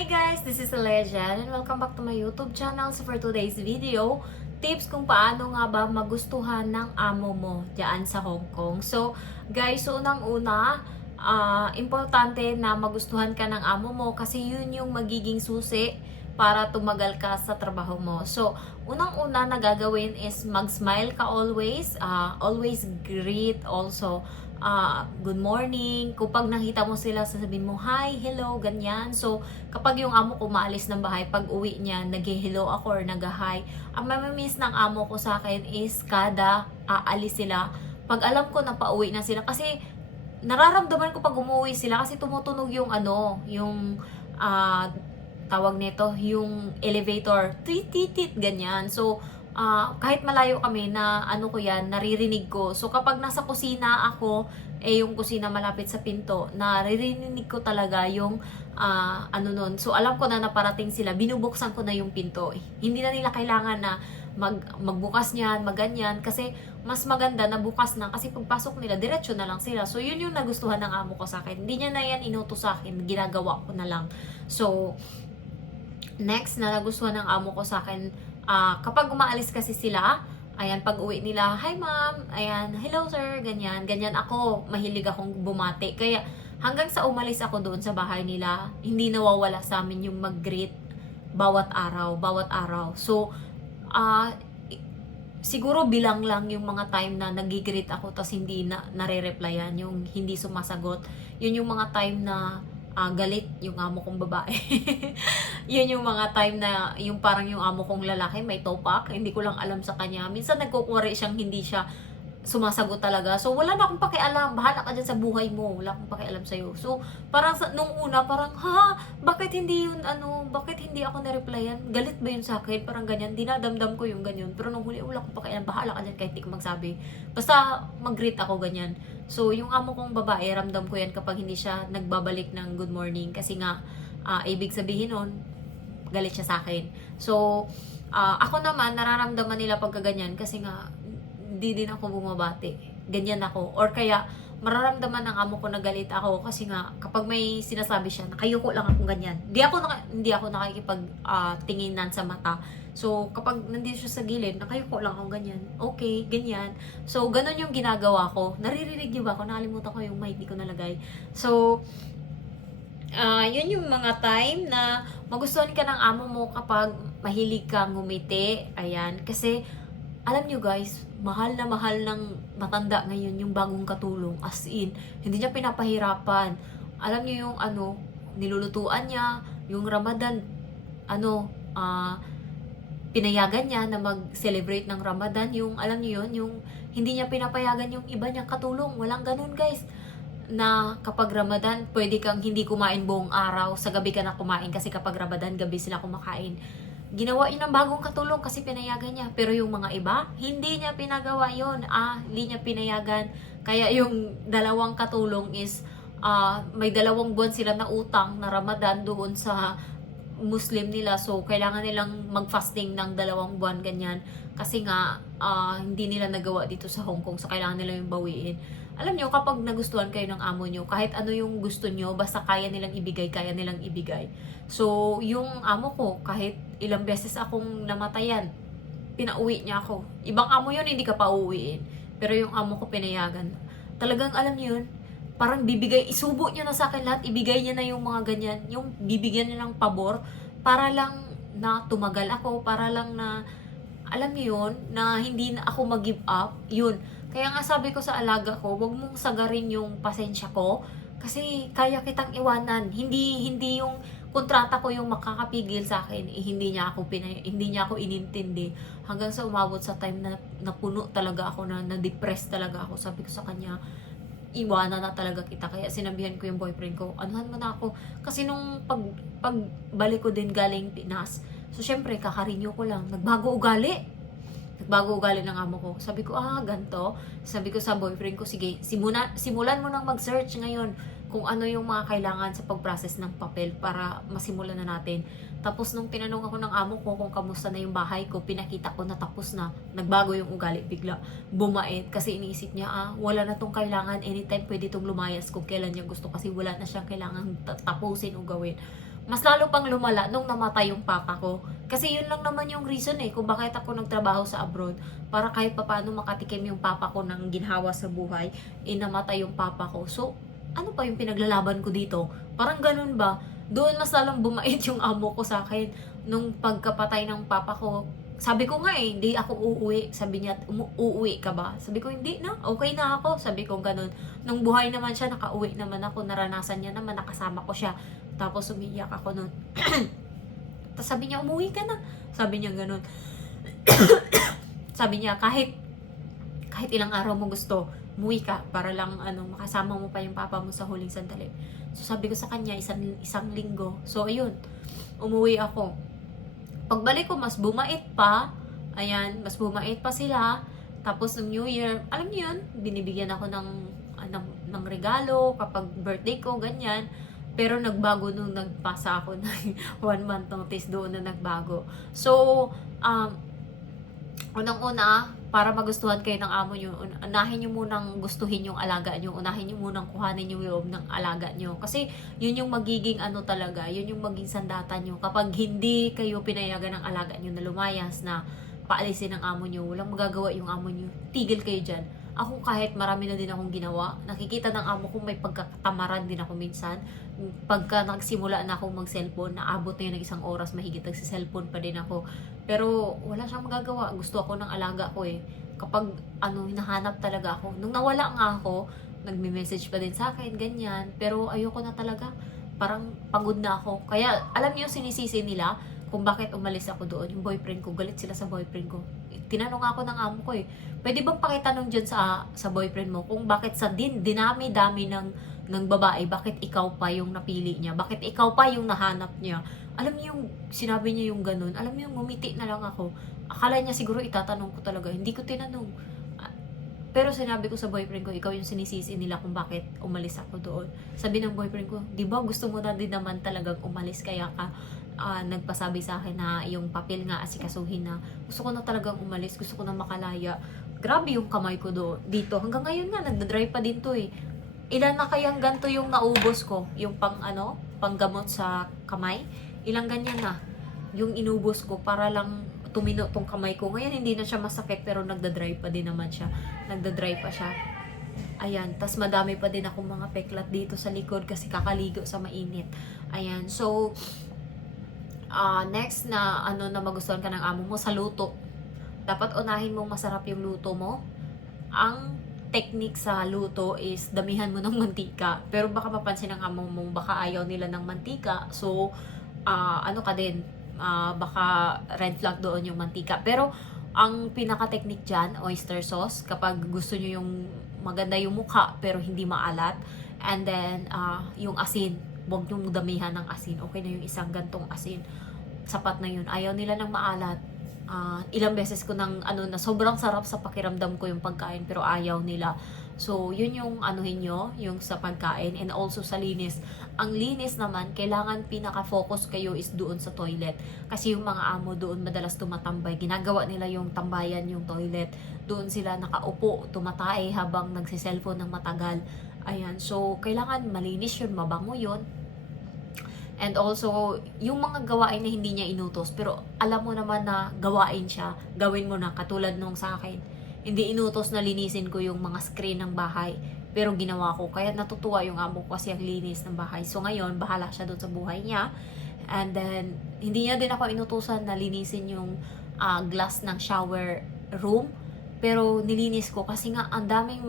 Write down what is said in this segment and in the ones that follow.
Hi guys, this is Alejan and welcome back to my YouTube channel. So for today's video, tips kung paano nga ba magustuhan ng amo mo diyan sa Hong Kong. So guys, unang-una, importante na magustuhan ka ng amo mo kasi yun yung magiging susi para tumagal ka sa trabaho mo. So unang-una na gagawin is mag-smile ka always, always greet also. Good morning. Kapag nakita mo sila, sasabihin mo, hi, hello, ganyan. So, kapag yung amo ko maalis ng bahay, pag uwi niya, nag-hello ako or nag-hi. Ang mamimiss ng amo ko sa akin is kada aalis sila. Pag alam ko na pauwi na sila, kasi nararamdaman ko pag umuwi sila, kasi tumutunog yung tawag nito, yung elevator, tit ganyan. So, kahit malayo kami na ano ko yan, naririnig ko. So kapag nasa kusina ako, yung kusina malapit sa pinto, naririnig ko talaga yung nun. So alam ko na naparating sila, binubuksan ko na yung pinto. Hindi na nila kailangan na magbukas niyan, maganyan, kasi mas maganda na bukas na, kasi pagpasok nila, diretso na lang sila. So yun yung nagustuhan ng amo ko sa akin. Hindi niya na yan inutos sa akin, ginagawa ko na lang. So next na nagustuhan ng amo ko sa akin, kapag umaalis kasi sila, ayan, pag uwi nila, hi ma'am, ayan, hello sir, ganyan, ganyan ako, mahilig akong bumati. Kaya hanggang sa umalis ako doon sa bahay nila, hindi nawawala sa amin yung mag-greet bawat araw. So, siguro bilang lang yung mga time na nag-greet ako tas hindi na nare-replyan, yung hindi sumasagot. Yun yung mga time na galit yung amo kong babae. Yun yung mga time na yung parang yung amo kong lalaki may topak, hindi ko lang alam sa kanya. Minsan nagkukuwari siyang hindi siya sumasagot talaga. So wala na akong pakialam, bahala ka dyan sa buhay mo, wala akong pakialam sa'yo. So parang nung una, parang bakit hindi yun bakit hindi ako na-replyan? Galit ba yun sa akin? Parang ganyan, dinadamdam ko yung ganyan. Pero nung huli, wala akong pakialam, bahala ka dyan kahit di ko magsabi. Basta mag-greet ako ganyan. So yung amo kong babae, ramdam ko yan kapag hindi siya nagbabalik ng good morning. Kasi nga, ibig sabihin nun, galit siya sa akin. So, ako naman, nararamdaman nila pagka ganyan kasi nga, di din ako bumabati. Ganyan ako. Or kaya, mararamdaman ng amo ko na galit ako kasi nga, kapag may sinasabi siya, nakayuko lang akong ganyan. Hindi ako nakikipag tinginan sa mata. So, kapag nandito siya sa gilid, nakayuko lang akong ganyan. Okay, ganyan. So, ganun yung ginagawa ko. Naririnig niyo ba ako? Nakalimutan ko yung mic, di ko nalagay. So, yun yung mga time na magustuhan ka ng amo mo kapag mahilig kang ngumiti. Ayan. Kasi, alam nyo guys, mahal na mahal ng matanda ngayon yung bagong katulong. As in, hindi niya pinapahirapan. Alam nyo yung nilulutuan niya, yung Ramadan, pinayagan niya na mag-celebrate ng Ramadan. Yung, alam nyo yun, yung hindi niya pinapayagan yung iba niyang katulong. Walang ganun guys. Na kapag Ramadan, pwede kang hindi kumain buong araw, sa gabi ka na kumain kasi kapag Ramadan, gabi sila kumakain. Ginawa yun ng bagong katulong kasi pinayagan niya. Pero yung mga iba, hindi niya pinagawa yun. Hindi niya pinayagan. Kaya yung dalawang katulong is, may 2 buwan sila na utang na Ramadan doon sa Muslim nila. So, kailangan nilang mag-fasting ng 2 buwan, ganyan. Kasi nga, hindi nila nagawa dito sa Hong Kong. So, kailangan nila yung bawiin. Alam nyo, kapag nagustuhan kayo ng amo nyo, kahit ano yung gusto nyo, basta kaya nilang ibigay. So, yung amo ko, kahit ilang beses akong namatayan, pinauwi niya ako. Ibang amo yun, hindi ka pa uuwiin. Pero yung amo ko, pinayagan. Talagang alam nyo yun, parang isubo niya na sa akin lahat, ibigay niya na yung mga ganyan, yung bibigyan niya ng pabor, para lang na tumagal ako, para lang na, alam niyo yun, na hindi na ako mag-give up, yun. Kaya nga sabi ko sa alaga ko, wag mong sagarin yung pasensya ko, kasi kaya kitang iwanan. Hindi yung kontrata ko yung makakapigil sa akin, hindi niya ako inintindi. Hanggang sa umabot sa time na napuno talaga ako, na na-depress talaga ako. Sabi ko sa kanya, iwanan na talaga kita. Kaya sinabihan ko yung boyfriend ko, anuhan mo na ako. Kasi nung pagbalik ko din galing Pinas, so syempre kakarinyo ko lang, nagbago ugali ng amo ko. Sabi ko, ganto. Sabi ko sa boyfriend ko, sige, simulan mo nang mag-search ngayon kung ano yung mga kailangan sa pag-process ng papel para masimulan na natin. Tapos nung tinanong ako ng amo ko kung kamusta na yung bahay ko, pinakita ko na tapos na, nagbago yung ugali, bigla bumait kasi iniisip niya, wala na tong kailangan, anytime pwede tong lumayas kung kailan niya gusto kasi wala na siyang kailangan tapusin o gawin. mas lalo pang lumala nung namatay yung papa ko. Kasi yun lang naman yung reason kung bakit ako nagtrabaho sa abroad. Para kahit papaano makatikim yung papa ko ng ginhawa sa buhay, namatay yung papa ko. So, ano pa yung pinaglalaban ko dito? Parang ganun ba? Doon mas lalong bumait yung amo ko sa akin. Nung pagkapatay ng papa ko, sabi ko nga hindi ako uuwi. Sabi niya, uuwi ka ba? Sabi ko, hindi na, okay na ako. Sabi ko ganun. Nung buhay naman siya, nakauwi naman ako. Naranasan niya naman, nakasama ko siya. Tapos umiiyak ako nun. Tapos sabi niya, umuwi ka na. Sabi niya ganun. Sabi niya, kahit ilang araw mo gusto, umuwi ka para lang makasama mo pa yung papa mo sa huling sandali. So sabi ko sa kanya, isang linggo. So ayun, umuwi ako. Pagbalik ko, mas bumait pa. Ayan, mas bumait pa sila. Tapos ng New Year, alam niyo yun, binibigyan ako ng regalo kapag birthday ko, ganyan. Pero nagbago nung nagpasa ako ng 1 month notice, doon na nagbago. So, unang-una, para magustuhan kayo ng amo nyo, unahin nyo munang gustuhin yung alaga nyo, unahin nyo munang kuhanin yung loob ng alaga nyo. Kasi yun yung magiging talaga, yun yung maging sandata nyo. Kapag hindi kayo pinayagan ng alaga nyo na lumayas, na paalisin ng amo nyo, walang magagawa yung amo nyo, tigil kayo dyan. Ako kahit marami na din akong ginawa, nakikita ng amo ko may pagkakatamaran din ako minsan. Pagka nagsimula na akong mag-cellphone, naabot na yun ng 1 oras, mahigit nagsi-cellphone pa din ako. Pero wala siyang magagawa, gusto ako ng alaga ko Kapag hinahanap talaga ako. Nung nawala nga ako, nagme-message pa din sa akin, ganyan. Pero ayoko na talaga, parang pagod na ako. Kaya alam niyo sinisisi nila kung bakit umalis ako doon. Yung boyfriend ko, galit sila sa boyfriend ko. Tinanong ako ng amo ko pwede bang pakitanong dyan sa boyfriend mo kung bakit sa dinami-dami ng babae, bakit ikaw pa yung napili niya? Bakit ikaw pa yung nahanap niya? Alam niyo yung sinabi niya yung ganun, alam niyo yung ngumiti na lang ako. Akala niya siguro itatanong ko talaga, hindi ko tinanong. Pero sinabi ko sa boyfriend ko, ikaw yung sinisisi nila kung bakit umalis ako doon. Sabi ng boyfriend ko, di ba gusto mo na din naman talagang umalis, kaya ka nagpasabi sa akin na yung papel nga asikasuhin na. Gusto ko na talagang umalis, gusto ko na makalaya. Grabe yung kamay ko dito. Hanggang ngayon nga, nagdadry pa din to Ilan na kayang ganto yung naubos ko? Yung panggamot sa kamay? Ilang ganyan na yung inubos ko para lang tumino tong kamay ko. Ngayon hindi na siya masakit, pero nagdadry pa din naman siya. Nagdadry pa siya. Ayan, tas madami pa din akong mga peklat dito sa likod kasi kakaligo sa mainit. Ayan, so next na na magustuhan ka ng amo mo sa luto. Dapat unahin mong masarap yung luto mo. Ang technique sa luto is damihan mo ng mantika. Pero baka mapansin ng amo mo, baka ayaw nila ng mantika. So, ka din, baka red flag doon yung mantika. Pero, ang pinaka-technique dyan, oyster sauce, kapag gusto nyo yung maganda yung mukha, pero hindi maalat. And then, yung asin, huwag nyo damihan ng asin. Okay na yung isang gantong asin. Sapat na yun. Ayaw nila ng maalat. Ilang beses ko na sobrang sarap sa pakiramdam ko yung pagkain, pero ayaw nila. So, yun yung nyo, yung sa pagkain, and also sa linis. Ang linis naman, kailangan pinaka-focus kayo is doon sa toilet. Kasi yung mga amo doon madalas tumatambay. Ginagawa nila yung tambayan, yung toilet. Doon sila nakaupo, tumatay habang nagsiselfone ng matagal. Ayan, so kailangan malinis yun, mabango yun. And also, yung mga gawain na hindi niya inutos, pero alam mo naman na gawain siya, gawin mo na, katulad nung sa akin. Hindi inutos na linisin ko yung mga screen ng bahay, pero ginawa ko. Kaya natutuwa yung amo ko kasi ang linis ng bahay. So ngayon, bahala siya doon sa buhay niya. And then, hindi niya din ako inutusan na linisin yung glass ng shower room. Pero nilinis ko kasi nga ang daming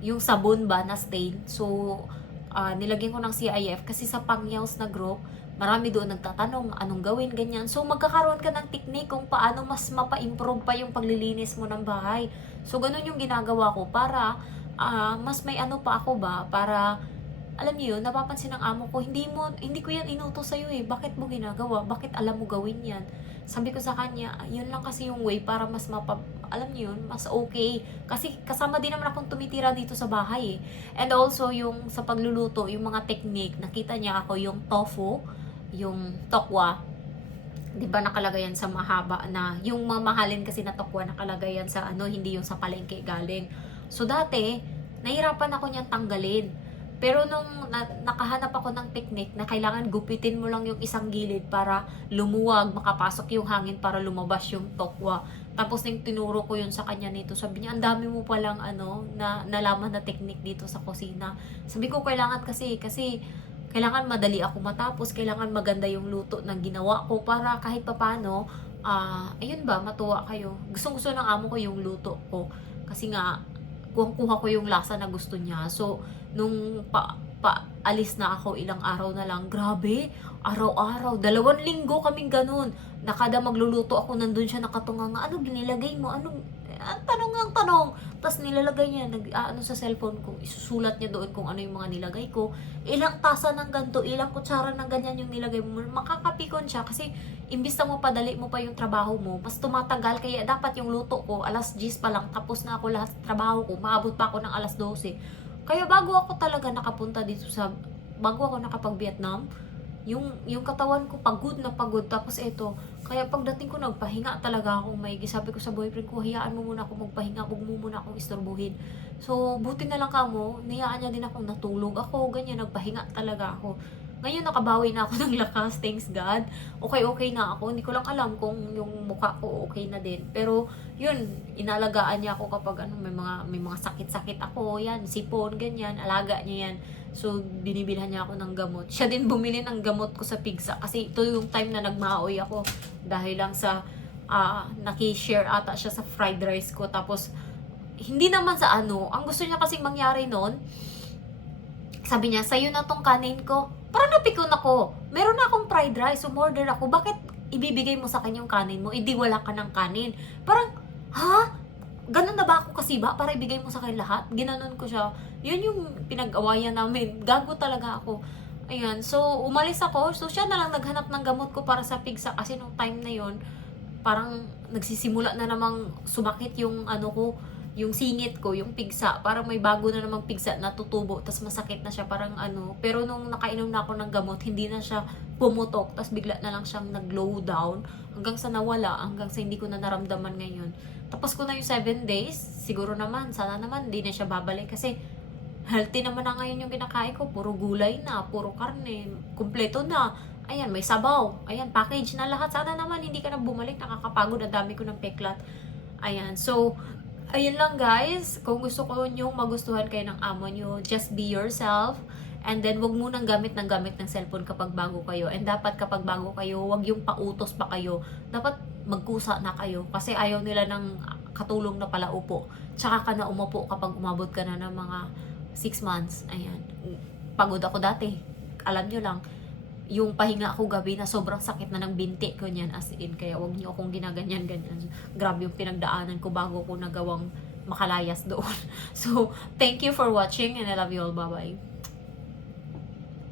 yung sabon ba na stain. So, nilagyan ko ng CIF kasi sa Pangyaws na group, marami doon nagtatanong anong gawin, ganyan. So magkakaroon ka ng technique kung paano mas mapa-improve pa yung paglilinis mo ng bahay. So ganun yung ginagawa ko para mas may pa ako ba, para alam niyo yun, napapansin ng amo ko, hindi ko yan inutos sa'yo bakit mo ginagawa, bakit alam mo gawin yan. Sabi ko sa kanya, yun lang kasi yung way para mas alam niyo yun, mas okay. Kasi kasama din naman akong tumitira dito sa bahay And also, yung sa pagluluto, yung mga technique, nakita niya ako yung tofu, yung tokwa. Di ba nakalagay yan sa mahaba na, yung mamahalin kasi na tokwa, nakalagay yan sa hindi yung sa palengke galing. So dati, nahirapan ako niyan tanggalin. Pero nung nakahanap ako ng technique na kailangan gupitin mo lang yung isang gilid para lumuwag, makapasok yung hangin para lumabas yung tokwa. Tapos nang tinuro ko yun sa kanya nito, sabi niya, ang dami mo palang na nalaman na technique dito sa kusina. Sabi ko, kailangan kasi kailangan madali ako matapos, kailangan maganda yung luto ng ginawa ko para kahit papano, ayun ba, matuwa kayo. Gustong-gusto ng amo ko yung luto ko. Kasi nga, kuha ko yung lasa na gusto niya. So, nung alis na ako, ilang araw na lang, grabe, araw-araw, 2 linggo kaming ganun. Nakada magluluto ako, nandun siya nakatunga nga, ano ginilagay mo, ano, ang tanong. Tapos nilalagay niya, sa cellphone ko, isusulat niya doon kung ano yung mga nilagay ko. Ilang tasa ng ganito, ilang kutsara ng ganyan yung nilagay mo. Makakapikon siya kasi imbis na mo padali mo pa yung trabaho mo, mas tumatagal. Kaya dapat yung luto ko, 10:00 pa lang, tapos na ako lahat sa trabaho ko, maabot pa ako ng 12:00. Kaya bago ako talaga nakapunta dito bago ako nakapag-Vietnam, yung katawan ko pagod na pagod. Tapos eto, kaya pagdating ko nagpahinga talaga ako maigi. Sabi ko sa boyfriend ko, hayaan mo muna ako magpahinga, huwag mo muna akong istorbohin. So, buti na lang kamo, niyaan niya din akong natulog ako, ganyan, nagpahinga talaga ako. Ngayon nakabawi na ako ng lakas, thanks God. Okay na ako. Hindi ko lang alam kung yung mukha ko okay na din. Pero yun, inalagaan niya ako kapag may mga sakit-sakit ako, yan, sipon, ganyan, alaga niya yan. So, binibilhan niya ako ng gamot. Siya din bumili ng gamot ko sa pigsa. Kasi ito yung time na nagmaoy ako. Dahil lang sa, naki-share ata siya sa fried rice ko. Tapos, hindi naman sa ang gusto niya kasing mangyari nun, sabi niya, sa'yo na tong kanin ko. Parang napikon ako. Meron na akong fried rice, umorder ako. Bakit ibibigay mo sa akin yung kanin mo? Hindi wala ka ng kanin. Parang, ha? Ganun na ba ako kasiba para ibigay mo sa akin lahat? Ginanon ko siya. Yun yung pinag-awayan namin. Gago talaga ako. Ayan. So, umalis ako. So, siya na lang naghanap ng gamot ko para sa pigsa. Kasi nung time na yon parang nagsisimula na namang sumakit yung yung singit ko, yung pigsa. Parang may bago na namang pigsa na tutubo. Tapos masakit na siya. Parang Pero nung nakainom na ako ng gamot, hindi na siya pumutok. Tapos bigla na lang siyang nag-low down. Hanggang sa nawala. Hanggang sa hindi ko na naramdaman ngayon. Tapos ko na yung 7 days. Siguro naman, sana naman, hindi na siya babalik. Kasi healthy naman na ngayon yung kinakain ko. Puro gulay na, puro karne. Kumpleto na. Ayan, may sabaw. Ayan, package na lahat. Sana naman hindi ka na bumalik. Nakakapagod. Ang dami ko ng peklat. Ayan, so, ayun lang guys. Kung gusto ko yung magustuhan kayo ng amo nyo, just be yourself. And then, wag munang gamit ng cellphone kapag bago kayo. And dapat kapag bago kayo, wag yung pautos pa kayo. Dapat magkusa na kayo. Kasi ayaw nila ng katulong na pala upo. Tsaka ka na umupo kapag umabot ka na ng mga 6 months. Ayan. Pagod ako dati. Alam nyo lang, yung pahinga ako gabi na sobrang sakit na ng binti ko niyan, as in. Kaya wag niyo akong ginaganyan-ganyan. Grabe yung pinagdaanan ko bago ko nagawang makalayas doon. So, thank you for watching and I love you all. Bye-bye.